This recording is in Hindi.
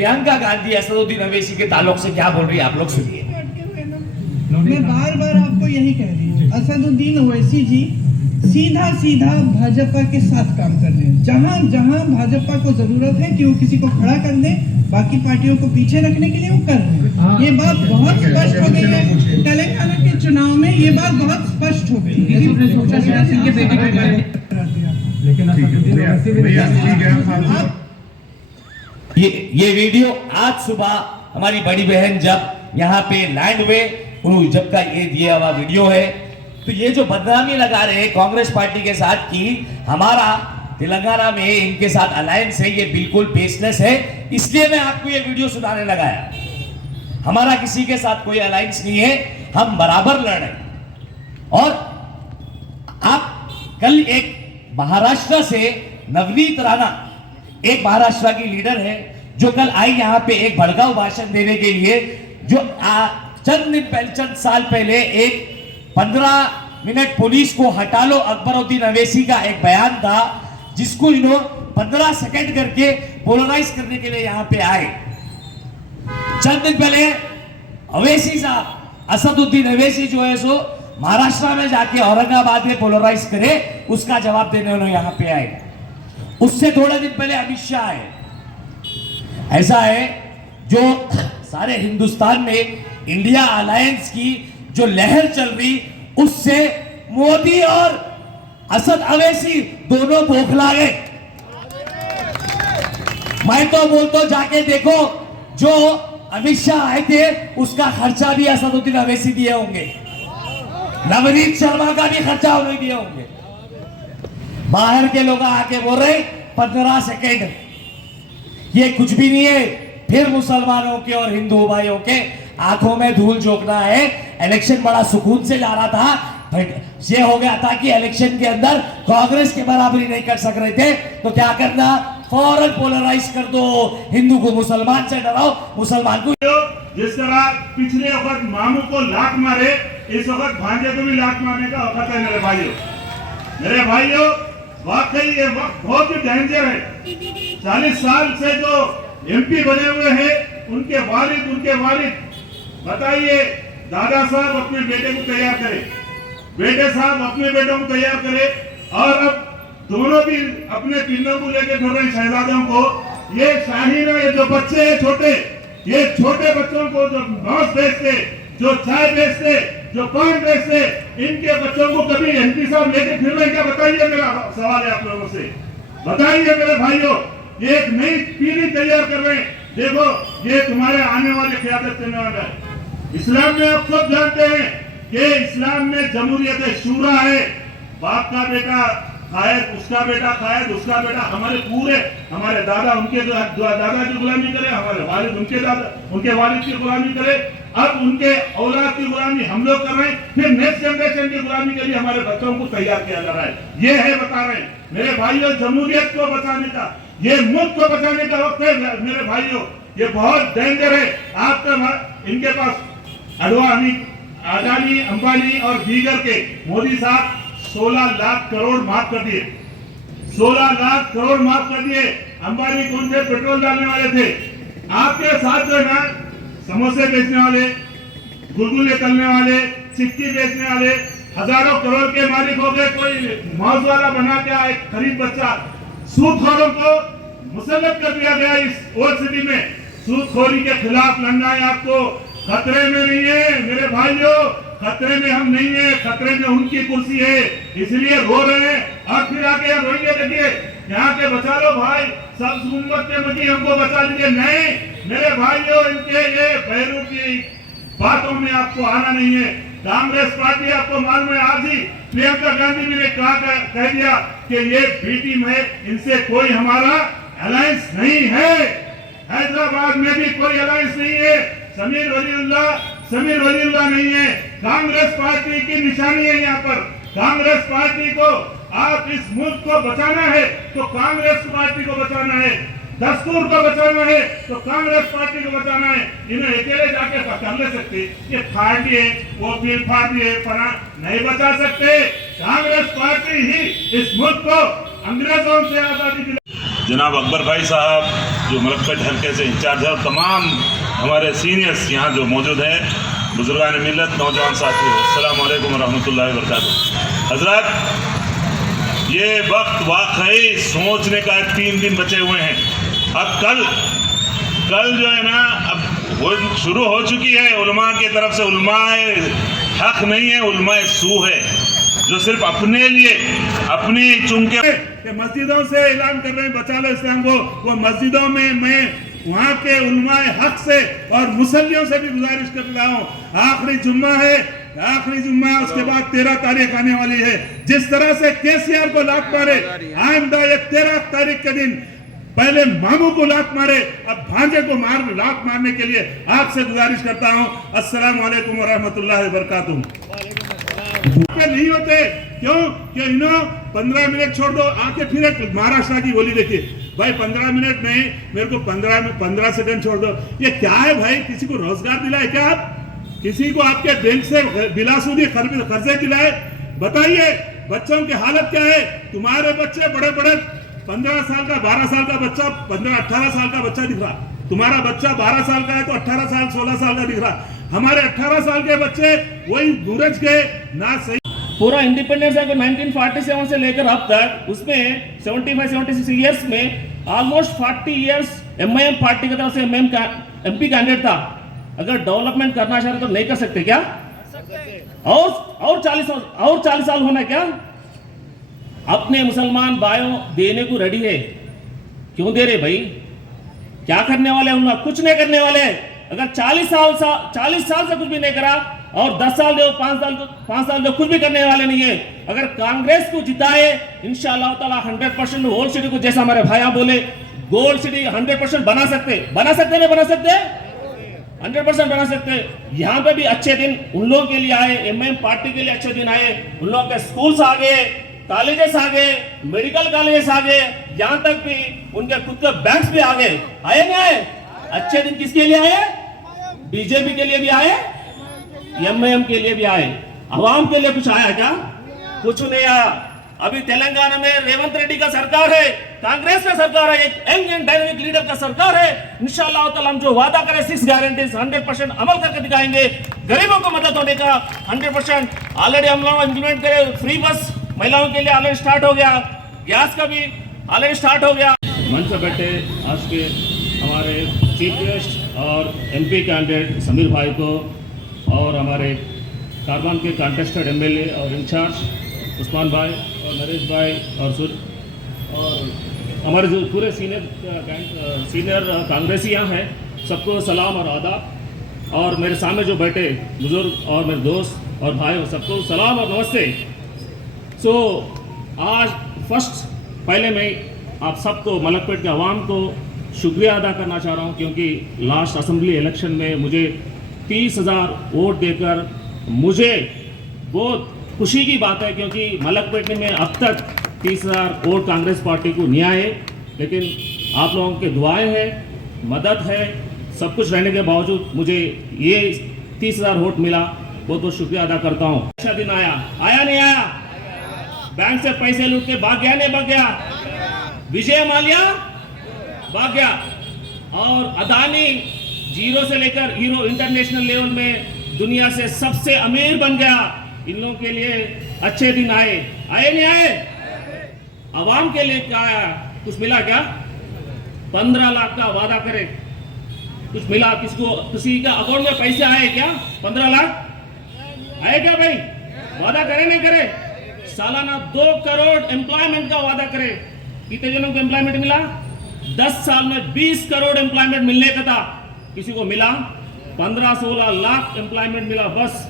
प्रियंका गांधी असदुद्दीन अवैसी के ताल्लुक से क्या बोल रही है, आप लोग सुनिए। मैं बार बार आपको यही कह रही हूँ, असदुद्दीन ओवैसी जी सीधा सीधा भाजपा के साथ काम कर रहे हैं। जहां जहां भाजपा को जरूरत है कि वो किसी को खड़ा कर दे, बाकी पार्टियों को पीछे रखने के लिए वो कर रहे हैं। ये बात बहुत स्पष्ट हो गई है तेलंगाना के चुनाव में, ये बात बहुत स्पष्ट हो गई। ये वीडियो आज सुबह हमारी बड़ी बहन जब यहाँ पे लैंड हुए, जब का ये दिया हुआ वीडियो है। तो ये जो बदनामी लगा रहे हैं कांग्रेस पार्टी के साथ कि हमारा तेलंगाना में इनके साथ अलायंस है, ये बिल्कुल बेसलेस है। इसलिए मैं आपको ये वीडियो सुनाने लगाया। हमारा किसी के साथ कोई अलायंस नहीं है, हम बराबर लड़ रहे हैं। और आप कल एक महाराष्ट्र से नवनीत राणा, एक महाराष्ट्र की लीडर है जो कल आई यहाँ पे एक भड़काऊ भाषण देने के लिए, जो चंद साल पहले एक 15 मिनट पुलिस को हटा लो अकबरुद्दीन अवैसी का एक बयान था, जिसको इन्होंने 15 सेकंड करके पोलराइज करने के लिए यहाँ पे आए। चंद दिन पहले अवैसी साहब, असदुद्दीन अवैसी जो है सो महाराष्ट्र में जाके औरंगाबाद में पोलराइज करे, उसका जवाब देने उन्होंने यहाँ पे आए। उससे थोड़ा दिन पहले अमित शाह आए। ऐसा है जो सारे हिंदुस्तान में इंडिया अलायंस की जो लहर चल रही, उससे मोदी और असद अवैसी दोनों बौखला गए। मैं तो बोलता हूं जाके देखो, जो अमित शाह आए थे उसका खर्चा भी असदुद्दीन अवैसी दिए होंगे, नवनीत शर्मा का भी खर्चा उन्हें दिए होंगे। बाहर के लोग आके बोल रहे 15 सेकेंड, ये कुछ भी नहीं है। फिर मुसलमानों के और हिंदू भाइयों के आंखों में धूल झोंकना है। इलेक्शन बड़ा सुकून से जा रहा था, ये हो गया था कि इलेक्शन के अंदर कांग्रेस के बराबरी नहीं कर सक रहे थे, तो क्या करना, फौरन पोलराइज कर दो, हिंदू को मुसलमान से डराओ, मुसलमान को। जिस तरह पिछले वक्त मामू को लात मारे, इस वक्त भांजे को भी लात मारने का वक्त है। मेरे भाइयों, वाकई ये वक्त बहुत ही डेंजर है। 40 साल से जो एमपी बने हुए हैं, उनके वालिद बताइए, दादा साहब अपने बेटे को तैयार करें, बेटे साहब अपने बेटों को तैयार करें, और अब दोनों भी अपने पिंडों को लेकर फिर रहे शहजादों को। ये शाहीन है, जो बच्चे हैं छोटे, ये छोटे बच्चों को जो मांस बेचते, जो चाय बेचते, जो पान बेचते, इनके बच्चों को कभी एमपी साहब लेके फिर रहे क्या? बताइए, मेरा सवाल है आप लोगों से, बताइए मेरे भाइयों। एक नई पीढ़ी तैयार कर रहे हैं। देखो, ये तुम्हारे आने वाले क़यादत करने वाला है। इस्लाम में आप सब जानते हैं कि इस्लाम में जमहूरियत शूरा है। बाप का बेटा खाए, उसका बेटा खाए, उसका बेटा, हमारे दादा उनके दादा की गुलामी करे, हमारे वालिद उनके वालिद की गुलामी करे। अब उनके औलाद की गुलामी हम लोग कर रहे हैं, फिर नेक्स्ट जनरेशन की गुलामी के लिए हमारे बच्चों को तैयार किया जा रहा है। ये है, बता रहे हैं मेरे भाइयों, जमहूरियत को बचाने का, ये मुल्क को बचाने का वक्त है मेरे भाइयों। ये बहुत डेंजर है। आपका इनके पास अडानी, अंबानी और दीगर के मोदी साहब 16 लाख करोड़ माफ कर दिए, 16 लाख करोड़ माफ कर दिए। अंबानी कौन थे? पेट्रोल डालने वाले थे। आपके साथ जो है ना, समोसे बेचने वाले, गुलगुले तलने वाले, चिक्की बेचने वाले, हजारों करोड़ के मालिक हो गए। कोई मौज वाला बना के एक गरीब बच्चा, सूदखोरों को मुसल्लत कर दिया गया इस ओल्ड सिटी में। सूदखोरी के खिलाफ लड़ना है आपको। खतरे में नहीं है मेरे भाइयों, खतरे में हम नहीं है, खतरे में उनकी कुर्सी है, इसलिए रो रहे हैं। और फिर आके रोएंगे, देखिए यहाँ के बचा लो भाई, सब उम्मत के मजी हमको बचा लीजिए। नहीं मेरे भाइयों, इनके ये बहरूप की बातों में आपको आना नहीं है। कांग्रेस पार्टी, आपको मालूम है, आज ही प्रियंका गांधी जी ने कह दिया कि ये बी टीम है, इनसे कोई हमारा अलायंस नहीं है। हैदराबाद में भी कोई अलायंस नहीं है। समीर वलीउल्लाह नहीं है। कांग्रेस पार्टी की निशानी है यहाँ पर। कांग्रेस पार्टी को, आप इस मुल्क को बचाना है तो कांग्रेस पार्टी को बचाना है, दस्तूर को बचाना है तो कांग्रेस पार्टी को बचाना है। इन्हें अकेले जाके कर ले सकते, ये फाड़ दिए, वो बिल फाड़ दिए, नहीं बचा सकते। कांग्रेस पार्टी ही इस मुल्क को अंग्रेजों से आजादी दिला। जनाब अकबर भाई साहब जो मलकपेट हल्के से इंचार्ज है, और तमाम हमारे सीनियर्स यहाँ जो मौजूद हैं, बुजुर्गान मिलत, नौजवान साथियों, अस्सलाम वालेकुम रहमतुल्लाहि व बरकातुहू। हजरत, ये वक्त वाकई सोचने का 3 दिन बचे हुए हैं। अब कल जो है ना, अब वो शुरू हो चुकी है उलमा की तरफ से। उलमाए हक नहीं है, उलमाए सू है, जो सिर्फ अपने लिए अपनी चुनके के मस्जिदों से ऐलान कर रहे हैं बचा लो इस्लाम को। वो मस्जिदों में मैं वहाँ के उलमाए हक से और मुसल्लियों से भी गुजारिश कर रहा हूँ, आखिरी जुम्मा है, आखिरी जुम्मा, उसके बाद 13 तारीख आने वाली है। जिस तरह से केसीआर को लात मारे, आइंदा ये 13 तारीख के दिन पहले मामू को लात मारे, अब भांजे को लात मारने के लिए आपसे गुजारिश करता हूँ। अस्सलाम वालेकुम व रहमतुल्लाहि व बरकातुहू। नहीं होते क्यों कि इन्हों 15 मिनट छोड़ दो, आके फिर एक महाराष्ट्र की बोली देखिए भाई, 15 मिनट नहीं, मेरे को 15 सेकंड छोड़ दो। ये क्या है भाई? किसी को रोजगार दिलाए क्या आप? किसी को आपके बैंक से बिलासुदी कर्जे दिलाए? बताइए बच्चों की हालत क्या है? तुम्हारे बच्चे बड़े 15 साल का, 12 साल का बच्चा, 15-18 साल का बच्चा दिख रहा। तुम्हारा बच्चा 12 साल का है तो 18 साल 16 साल का दिख रहा। हमारे 18 साल के बच्चे वही दूरज के ना सही। पूरा इंडिपेंडेंस है 1947 से लेकर अब तक, उसमें 75-76 ईयर्स में ऑलमोस्ट 40 ईयर्स एमआईएम पार्टी की तरफ से एमपी कैंडिडेट था। अगर डेवलपमेंट करना चाहते तो नहीं कर सकते क्या? और 40 साल होना क्या? अपने मुसलमान भाइयों देने को रेडी है, क्यों दे रहे भाई? क्या करने वाले हैं? कुछ नहीं करने वाले। अगर 40 साल से कुछ भी नहीं करा और 10 साल दो, 5 साल दो, कुछ भी करने वाले नहीं है। अगर कांग्रेस को जिताए इंशाअल्लाह ताला 100% गोल्ड सिटी को, जैसा हमारे भाई बोले, गोल्ड सिटी 100% बना सकते 100% बना सकते। यहाँ पे भी अच्छे दिन उन लोगों के लिए आए, एमएम पार्टी के लिए अच्छे दिन आए। उन लोगों के स्कूल्स आ गए, कॉलेजेस आ गए, मेडिकल कॉलेजेस आ गए, यहाँ तक भी उनके खुद के बैंक्स भी आ गए। आए नहीं आए? अच्छे दिन किसके लिए आए? बीजेपी के लिए भी आए, एमआईएम के लिए भी आए। अवाम के लिए कुछ आया क्या? कुछ नहीं आया। अभी तेलंगाना में रेवंत रेड्डी का सरकार है, कांग्रेस का सरकार है, एक यंग एंड डायनामिक लीडर का सरकार है। इंशाअल्लाह ताला हम जो वादा करें 6 गारंटीज 100% अमल करके दिखाएंगे। गरीबों को मदद होने का 100% ऑलरेडी हम लोग इंप्लीमेंट करें। फ्री बस महिलाओं के लिए ऑलरेडी स्टार्ट हो गया, गैस का भी ऑलरेडी स्टार्ट हो गया। मंच पर बैठे आज के हमारे चीफ गेस्ट और एमपी कैंडिडेट समीर भाई को, और हमारे कारवान के कॉन्टेस्टेड एमएलए और इंचार्ज उस्मान भाई और नरेश भाई और हमारे जो पूरे सीनियर कांग्रेसी यहाँ हैं, सबको सलाम और आदाब। और मेरे सामने जो बैठे बुजुर्ग और मेरे दोस्त और भाई, सबको सलाम और नमस्ते। सो आज पहले मैं आप सबको, मलकपेट के अवाम को शुक्रिया अदा करना चाह रहा हूँ, क्योंकि लास्ट असेंबली इलेक्शन में मुझे 30,000 वोट देकर मुझे बहुत खुशी की बात है, क्योंकि मलकपेट में अब तक 30,000 वोट कांग्रेस पार्टी को नहीं आए। लेकिन आप लोगों के दुआएं हैं, मदद है, सब कुछ रहने के बावजूद मुझे ये 30,000 वोट मिला। बहुत बहुत शुक्रिया अदा करता हूँ। अच्छा दिन आया नहीं आया? बैंक से पैसे लूट के भाग गया, नहीं भाग गया? विजय माल्या भाग गया, और अदानी जीरो से लेकर हीरो इंटरनेशनल लेवल में दुनिया से सबसे अमीर बन गया। इन लोगों के लिए अच्छे दिन आए नहीं आए? अवाम के लिए क्या आया? कुछ मिला क्या? 15 लाख का वादा करे, कुछ मिला? किसी का अकाउंट में पैसे आए क्या? 15 लाख आए क्या भाई? वादा करे नहीं करे? सालाना 2 करोड़ एम्प्लॉयमेंट का वादा करे, कितने जनों को एम्प्लॉयमेंट मिला? 10 साल में 20 करोड़ एम्प्लॉयमेंट मिलने का था, किसी को मिला? 15-16 लाख एम्प्लॉयमेंट मिला बस।